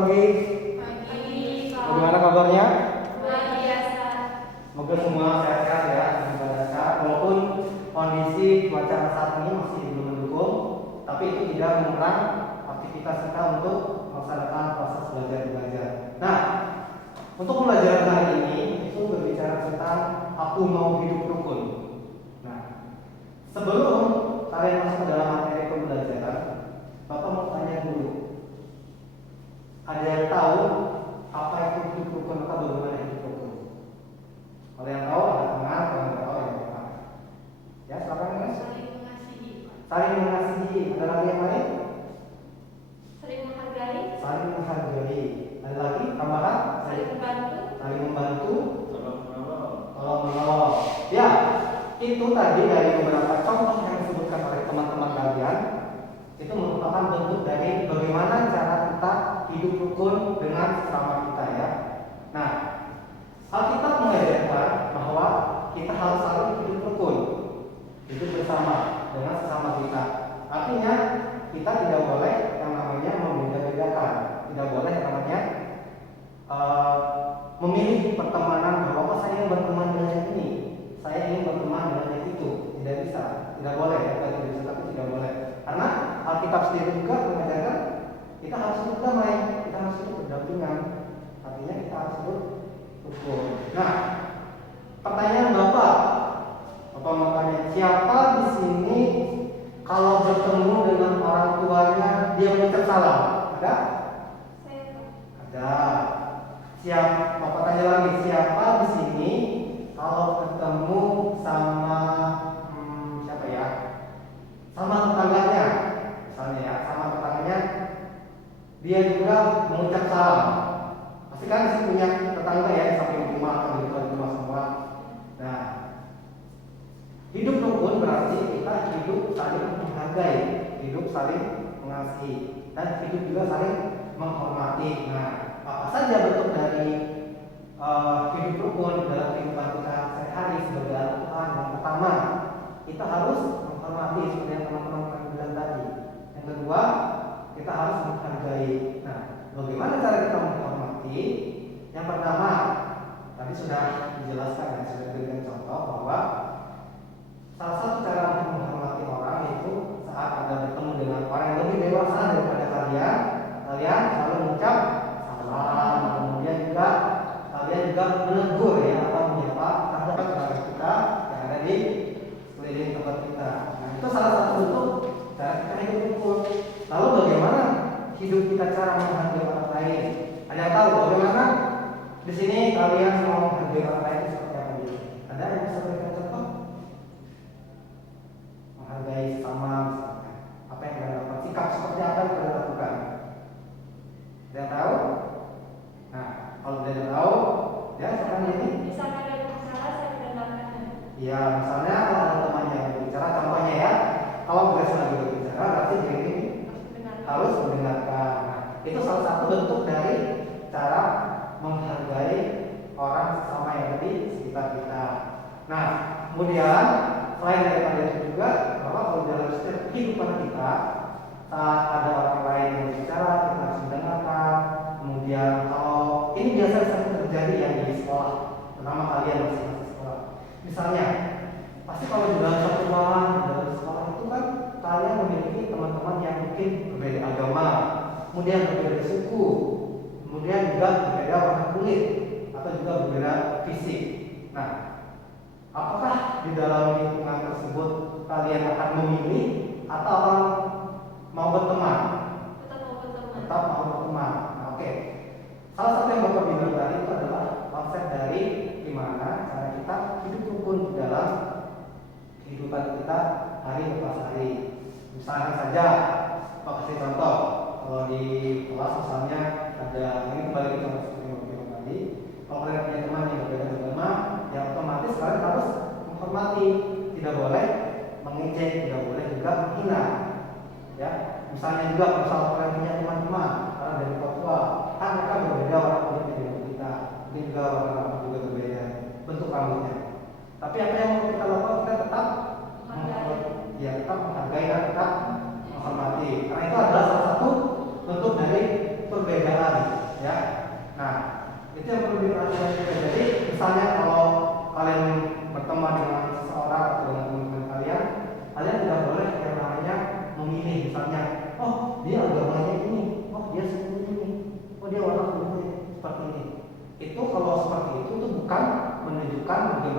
pagi. Pagi, Pak. Bagaimana kabarnya? Luar biasa. Semoga semua sehat-sehat ya, ibadah sehat. Walaupun kondisi cuaca saat ini masih belum mendukung, tapi itu tidak mengurangi aktivitas kita untuk melaksanakan proses belajar. Nah, untuk pembelajaran hari ini itu berbicara tentang aku mau hidup rukun. Nah, sebelum kalian masuk ke dalam materi pembelajaran, Bapak mau tanya dulu. Ada yang tahu apa itu hidup rukun atau bagaimana hidup rukun? Kalau yang tahu ada tangan, kalau yang tahu yang tangan. Ya, silakan Mas. Saling mengasihi, Pak. Saling mengasihi. Ada lagi yang lain? Saling menghargai. Saling menghargai. Ada lagi tambahan? Saling membantu. Saling membantu. Tolong Menolong. Ya, itu tadi dari beberapa contoh yang disebutkan oleh teman-teman kalian. Itu merupakan bentuk dari bagaimana cara kita hidup rukun dengan sesama kita ya. Nah, Alkitab mengajarkan bahwa kita harus saling hidup rukun, hidup bersama dengan sesama kita. Artinya kita tidak boleh yang namanya membeda-bedakan, tidak boleh yang namanya memilih pertemanan bahwa saya ingin berteman dengan yang ini, saya ingin berteman dengan yang itu. Tidak bisa, tidak boleh ya, tidak bisa tapi tidak boleh. Karena Alkitab sendiri juga mengajarkan kita harus hidup damai, kita harus hidup berdampingan. Artinya kita harus hidup rukun. Nah, pertanyaan Bapak mau tanya, siapa di sini kalau bertemu dengan orang tuanya dia mengucap salam? Ada? Saya, Pak. Ada. Bapak tanya lagi, siapa di sini kalau ketemu sama siapa ya? Sama tetangganya, misalnya ya, sama tetangganya, dia juga mengucap salam. Pasti kan sih punya tetangga ya, di samping rumah atau di depan rumah semua. Nah, hidup rukun berarti kita hidup saling menghargai, hidup saling mengasihi, dan hidup juga saling menghormati. Nah, apa saja bentuk dari hidup rukun dalam kehidupan kita sehari-hari sebagai anak Tuhan? Yang pertama, kita harus menghormati seperti yang teman-teman bilang tadi. Yang kedua, kita harus menghargai. Nah, bagaimana cara kita menghormati? Yang pertama, tadi sudah dijelaskan dan sudah diberikan contoh bahwa salah satu cara untuk menghormati orang yaitu saat Anda bertemu dengan orang yang lebih dewasa daripada kalian, kalian selalu mengucap salam, kemudian juga kalian juga menegur ya atau menyapa tetangga kita yang ada di sekeliling tempat kita. Nah, itu salah satu bentuk cara kita hidup rukun. Lalu bagaimana hidup kita cara menghargai orang lain? Ada yang tahu bagaimana di sini kalian mau menghargai orang lain seperti apa? Ada yang bisa berikan contoh? Menghargai sama misalnya. Apa yang kalian lakukan? Sikap seperti apa yang kalian lakukan? Ada yang tahu? Nah, kalau tidak tahu, ya sekarang ini. Misalkan ada masalah, saya mendengarkan. Ya, misalnya kalau ada temannya yang berbicara, contohnya ya, kalau berasa lagi berbicara, berarti diri ini harus mendengarkan. Nah, itu salah satu bentuk dari cara menghargai orang sesama yang ada di sekitar kita. Nah, kemudian selain daripada itu juga, bahwa kalau dalam setiap kehidupan kita, saat ada orang lain yang berbicara, kita harus mendengarkan. Kemudian kalau ini biasa sering terjadi ya di sekolah, terutama kalian masih sekolah. Misalnya, pasti kalau di dalam satu ruangan, dalam sekolah itu kan kalian memiliki teman-teman yang mungkin berbeda agama, kemudian berbeda suku, kemudian juga berbeda warna kulit atau juga berbeda fisik. Nah, apakah di dalam lingkungan tersebut kalian akan memilih atau akan mau berteman? Tetap mau berteman. Tetap mau berteman. Nah, oke. Salah satu yang Bapak bilang tadi itu adalah konsep dari gimana cara kita hidup rukun di dalam kehidupan kita hari lepas hari. Misalnya saja, Pak kasih contoh. Kalau di kelas misalnya ada, ini kembali ke contoh seperti yang Bapak bilang tadi. Kalau kalian punya teman yang berbeda agama, ya otomatis kalian harus menghormati, tidak boleh mengejek, tidak boleh juga menghina. Ya, misalnya juga kalau kalian punya teman-teman karena dari Papua, kan mereka berbeda warna kulit dengan kita, mungkin juga warna rambut juga berbeda, bentuk rambutnya. Tapi apa yang mau kita lakukan? Kita tetap menghargai dan tetap menghormati. Karena itu adalah salah satu bentuk dari perbedaan.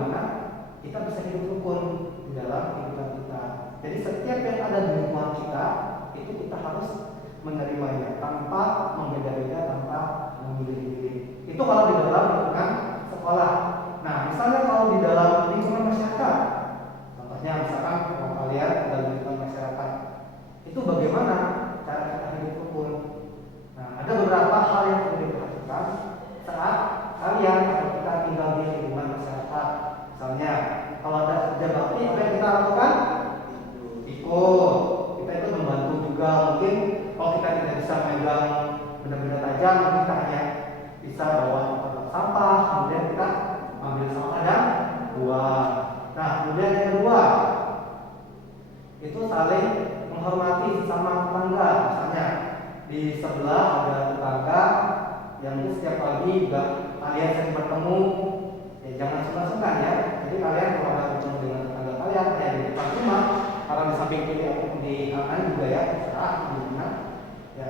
bagaimana kita bisa hidup rukun di dalam kehidupan kita. Jadi setiap yang ada di lingkungan kita itu kita harus menerimanya tanpa membeda-beda, tanpa memilih-milih. Itu kalau di dalam lingkungan sekolah. Nah, misalnya kalau di dalam lingkungan masyarakat, contohnya misalkan kalau kalian dalam lingkungan masyarakat, itu bagaimana cara kita hidup rukun? Nah, ada beberapa hal yang perlu diperhatikan saat kalian atau kita tinggal di lingkungan masyarakat. Misalnya, kalau ada kerja bakti, apa yang kita lakukan? Ikut. Kita itu membantu juga. Mungkin kalau kita tidak bisa megang benda-benda tajam, mungkin kita hanya bisa bawa tempat sampah, kemudian kita ambil sampah dan buang. Nah, kemudian yang kedua, itu saling menghormati sesama tetangga. Misalnya di sebelah ada tetangga yang setiap pagi juga kalian sering bertemu, ya jangan sungkan-sungkan ya. Jadi kalian kalau ada bertemu dengan tetangga kalian kayak di depan rumah, kalau di samping kiri ataupun di kanan juga ya, terserah di mana. Ya,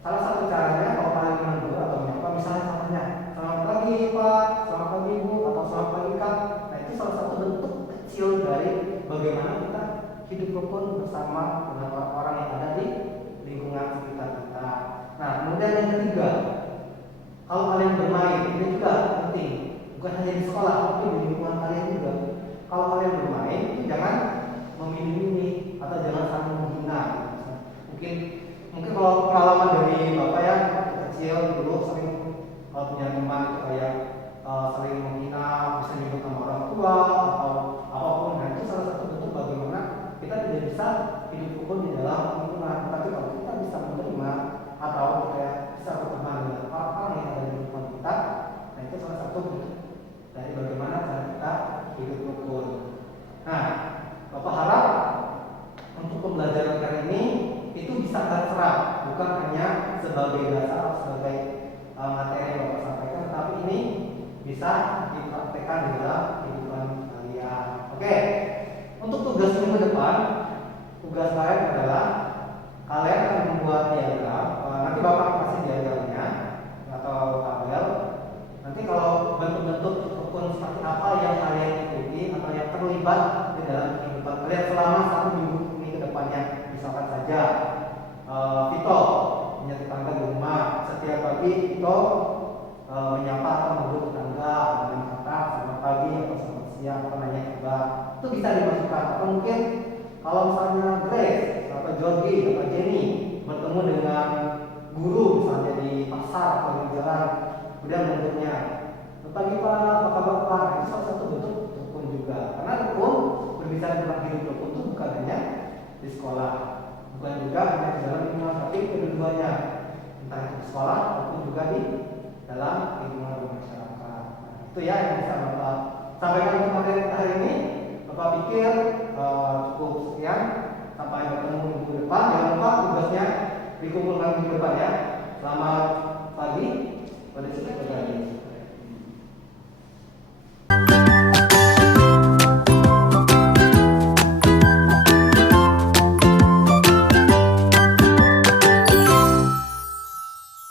salah satu caranya kalau kalian menegur atau menyapa, misalnya contohnya, selamat pagi Pak, selamat pagi Ibu, atau selamat pagi Kak. Nah, itu salah satu bentuk kecil dari bagaimana kita hidup rukun bersama dengan orang-orang yang ada di lingkungan sekitar kita. Nah, kemudian yang ketiga, kalau kalian bermain, ini juga penting, bukan hanya di sekolah, tapi di lingkungan kalian juga. Kalau kalian bermain, itu jangan memilih-milih atau jangan saling menghina. Mungkin kalau pengalaman dari bapak ya, kecil dulu sering kalau punya teman itu kayak saling menghina, bisa nyebut nama orang tua atau apapun. Nah, itu salah satu bentuk bagaimana kita tidak bisa hidup rukun di dalam lingkungan. Tapi kalau kita bisa menerima atau kayak bisa berteman dengan orang-orang yang ada di lingkungan kita, nah itu salah satu bentuk dari bagaimana cara kita hidup rukun. Nah, bapak harap untuk pembelajaran kali ini itu bisa terserap, bukan hanya sebagai dasar atau sebagai materi yang bapak sampaikan, tapi ini bisa dipraktekkan di dalam kehidupan kalian. Oke, untuk tugas minggu depan, tugas kalian adalah kalian akan membuat diagram. Nanti bapak kasih diagramnya atau tabel. Nanti kalau bentuk-bentuk rukun seperti apa yang kalian ikuti atau yang terlibat di dalam kehidupan kalian selama 1 minggu ini ke depannya, misalkan saja Vito punya tetangga di rumah, setiap pagi Vito menyapa atau menegur tetangga dengan kata selamat pagi atau selamat siang atau nanya kabar, itu bisa dimasukkan. Atau mungkin kalau misalnya Grace atau Georgie atau Jenny bertemu dengan guru misalnya di pasar atau di jalan, kemudian menegurnya, selamat pagi Pak, apa kabar Pak? Itu salah satu bentuk rukun juga. Karena rukun berbicara tentang hidup rukun itu bukan hanya di sekolah, bukan juga hanya di dalam lingkungan, tapi kedua-duanya, entah di sekolah maupun juga di dalam lingkungan masyarakat. Nah, itu ya yang bisa bapak sampaikan untuk materi kita hari ini. Bapak pikir cukup sekian. Sampai ketemu minggu depan. Jangan lupa tugasnya dikumpulkan minggu depan ya. Selamat pagi. Pada